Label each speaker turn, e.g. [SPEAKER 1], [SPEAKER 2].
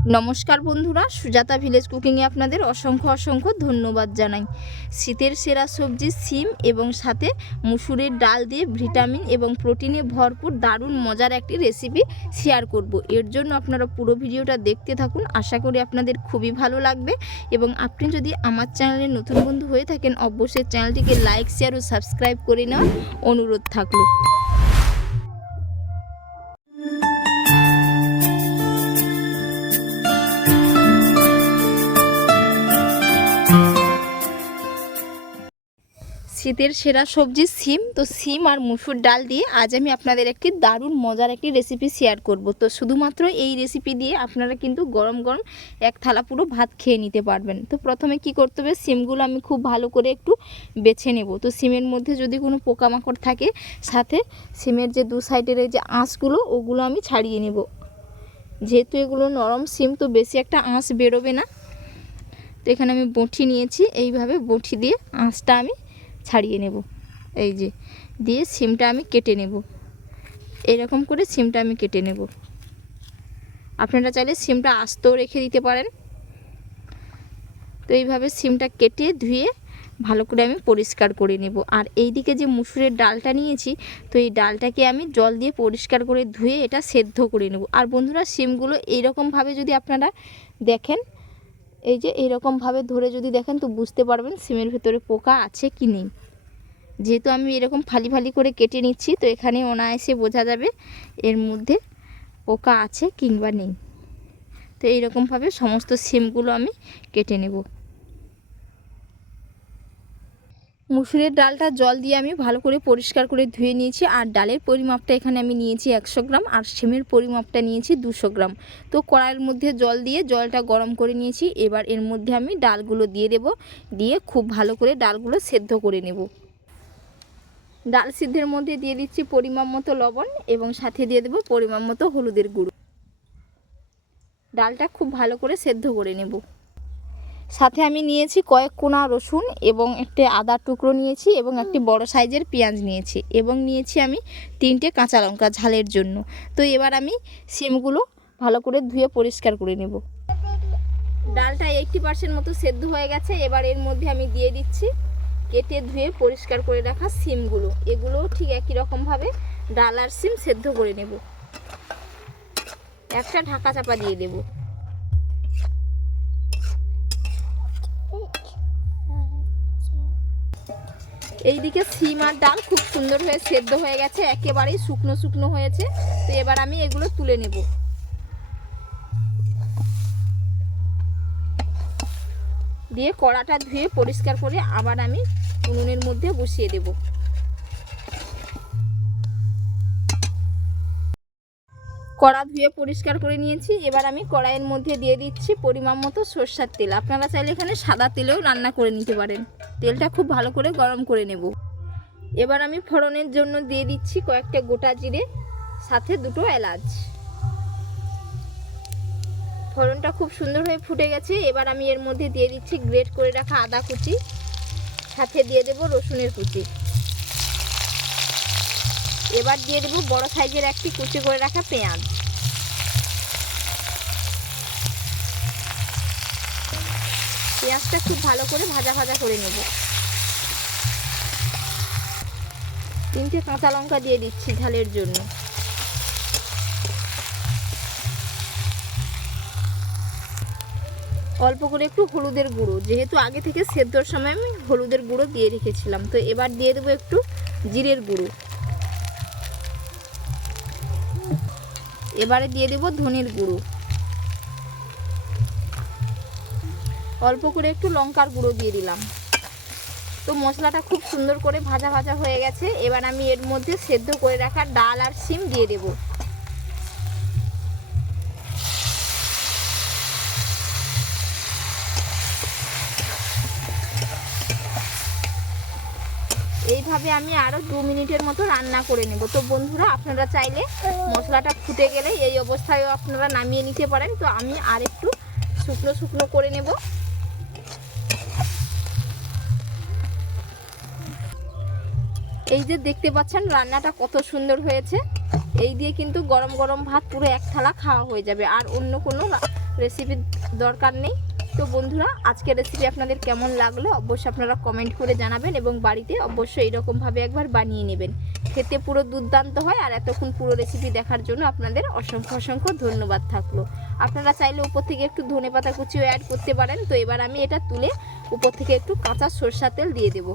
[SPEAKER 1] নমস্কার বন্ধুরা, সুজাতা ভিলেজ কুকিংয়ে আপনাদের অসংখ্য অসংখ্য ধন্যবাদ জানাই। শীতের সেরা সবজি সিম এবং সাথে মুসুরের ডাল দিয়ে ভিটামিন এবং প্রোটিনে ভরপুর দারুণ মজার একটি রেসিপি শেয়ার করব। এর জন্য আপনারা পুরো ভিডিওটা দেখতে থাকুন, আশা করি আপনাদের খুবই ভালো লাগবে। এবং আপনি যদি আমার চ্যানেলে নতুন বন্ধু হয়ে থাকেন, অবশ্যই চ্যানেলটিকে লাইক, শেয়ার ও সাবস্ক্রাইব করে নেওয়ার অনুরোধ থাকল। শীতের সেরা সবজি সিম। তো সিম আর মুসুর ডাল দিয়ে আজ আমি আপনাদের একটি দারুণ মজার একটি রেসিপি শেয়ার করব। তো শুধুমাত্র এই রেসিপি দিয়ে আপনারা কিন্তু গরম গরম এক থালা পুরো ভাত খেয়ে নিতে পারবেন। তো প্রথমে কি করতে হবে? সিমগুলো আমি খুব ভালো করে একটু বেছে নেব। তো সিমের মধ্যে যদি কোনো পোকামাকড় থাকে, সাথে সিমের যে দু সাইডের এই যে আঁশগুলো, ওগুলো আমি ছাড়িয়ে নেব। যেহেতু এগুলো নরম সিম, তো বেশি একটা আঁশ বেরোবে না। তো এখানে আমি বঁটি নিয়েছি। এইভাবে বঁটি দিয়ে আঁশটা আমি ছাড়িয়ে নেব। এই যে, দিয়ে সিমটা আমি কেটে নেব। এরকম করে সিমটা আমি কেটে নেব। আপনারা চাইলে সিমটা আস্তেও রেখে দিতে পারেন। তো এইভাবে সিমটা কেটে ধুয়ে ভালো করে আমি পরিষ্কার করে নেব। আর এই দিকে যে মুসুরের ডালটা নিয়েছি, তো এই ডালটাকে আমি জল দিয়ে পরিষ্কার করে ধুয়ে এটা সেদ্ধ করে নেব। আর বন্ধুরা, সিমগুলো এইরকমভাবে যদি আপনারা দেখেন এই যে এরকমভাবে ধরে যদি দেখেন তো বুঝতে পারবেন সিমের ভেতরে পোকা আছে কি নেই। যেহেতু আমি এরকম ফালি ফালি করে কেটে নিচ্ছি, তো এখানে এসে বোঝা যাবে এর মধ্যে পোকা আছে কিংবা নেই। তো এইরকমভাবে সমস্ত সিমগুলো আমি কেটে নেব। মুসুরের ডালটা জল দিয়ে আমি ভালো করে পরিষ্কার করে ধুয়ে নিয়েছি। আর ডালের পরিমাপটা এখানে আমি নিয়েছি একশো গ্রাম, আর সেমের পরিমাপটা নিয়েছি দুশো গ্রাম। তো কড়াইয়ের মধ্যে জল দিয়ে জলটা গরম করে নিয়েছি। এবার এর মধ্যে আমি ডালগুলো দিয়ে দেব। দিয়ে খুব ভালো করে ডালগুলো সেদ্ধ করে নেব। ডাল সিদ্ধের মধ্যে দিয়ে দিচ্ছি পরিমাপ মতো লবণ এবং সাথে দিয়ে দেবো পরিমাপ মতো হলুদের গুঁড়ো। ডালটা খুব ভালো করে সেদ্ধ করে নেব। সাথে আমি নিয়েছি কয়েক কোনা রসুন এবং একটি আদা টুকরো নিয়েছি এবং একটি বড় সাইজের পেঁয়াজ নিয়েছি এবং নিয়েছি আমি তিনটে কাঁচা লঙ্কা ঝালের জন্য। তো এবার আমি সিমগুলো ভালো করে ধুয়ে পরিষ্কার করে নেব। ডালটা এইটটি পার্সেন্ট মতো সেদ্ধ হয়ে গেছে। এবার এর মধ্যে আমি দিয়ে দিচ্ছি কেটে ধুয়ে পরিষ্কার করে রাখা সিমগুলো। এগুলো ঠিক একই রকমভাবে ডাল আর সিম সেদ্ধ করে নেব। একটা ঢাকা চাপা দিয়ে দেবো। এইদিকে সিম আর ডাল খুব সুন্দর হয়ে সেদ্ধ হয়ে গেছে, একেবারেই শুকনো শুকনো হয়েছে। তো এবার আমি এগুলো তুলে নেব। দিয়ে কড়াটা ধুয়ে পরিষ্কার করে আবার আমি উনুনের মধ্যে বসিয়ে দেব। কড়া ধুয়ে পরিষ্কার করে নিয়েছি। এবার আমি কড়াইয়ের মধ্যে দিয়ে দিচ্ছি পরিমাণ মতো সর্ষার তেল। আপনারা চাইলে এখানে সাদা তেলেও রান্না করে নিতে পারেন। তেলটা খুব ভালো করে গরম করে নেব। এবার আমি ফোড়নের জন্য দিয়ে দিচ্ছি কয়েকটা গোটা জিরে, সাথে দুটো এলাচ। ফোড়নটা খুব সুন্দর হয়ে ফুটে গেছে। এবার আমি এর মধ্যে দিয়ে দিচ্ছি গ্রেট করে রাখা আদা কুচি, সাথে দিয়ে দেব রসুনের কুচি। এবার দিয়ে দেবো বড় সাইজের একটি কুচি করে রাখা পেঁয়াজ। পেঁয়াজটা খুব ভালো করে ভাজা ভাজা করে নেব। তিনটে কাঁচা লঙ্কা দিয়ে দিচ্ছি ঝালের জন্য। অল্প করে একটু হলুদের গুঁড়ো, যেহেতু আগে থেকে সেদ্ধর সময় আমি হলুদের গুঁড়ো দিয়ে রেখেছিলাম, তো এবার দিয়ে দেবো একটু জিরের গুঁড়ো। এবারে দিয়ে দেব ধনির গুঁড়ো। অল্প করে একটু লঙ্কার গুঁড়ো দিয়ে দিলাম। তো মশলাটা খুব সুন্দর করে ভাজা ভাজা হয়ে গেছে। এবার আমি এর মধ্যে সেদ্ধ করে রাখা ডাল আর সিম দিয়ে দেব। এইভাবে আমি আরও দু মিনিটের মতো রান্না করে নেব। তো বন্ধুরা, আপনারা চাইলে মশলাটা ফুটে গেলে এই অবস্থায় আপনারা নামিয়ে নিতে পারেন। তো আমি আর একটু শুকনো শুকনো করে নেব। এই যে দেখতে পাচ্ছেন, রান্নাটা কত সুন্দর হয়েছে। এই দিয়ে কিন্তু গরম গরম ভাত পুরো এক থালা খাওয়া হয়ে যাবে। আর অন্য কোনো রেসিপির দরকার নেই। তো বন্ধুরা, আজকের রেসিপি আপনাদের কেমন লাগল অবশ্যই আপনারা কমেন্ট করে জানাবেন এবং বাড়িতে অবশ্যই এরকমভাবে একবার বানিয়ে নেবেন। খেতে পুরো দুর্দান্ত হয় আর এতক্ষণ পুরো রেসিপি দেখার জন্য আপনাদের অসংখ্য অসংখ্য ধন্যবাদ থাকল। আপনারা চাইলে উপর থেকে একটু ধনে পাতা কুচিও অ্যাড করতে পারেন। তো এবার আমি এটা তুলে উপর থেকে একটু কাঁচা সরষা তেল দিয়ে দেবো।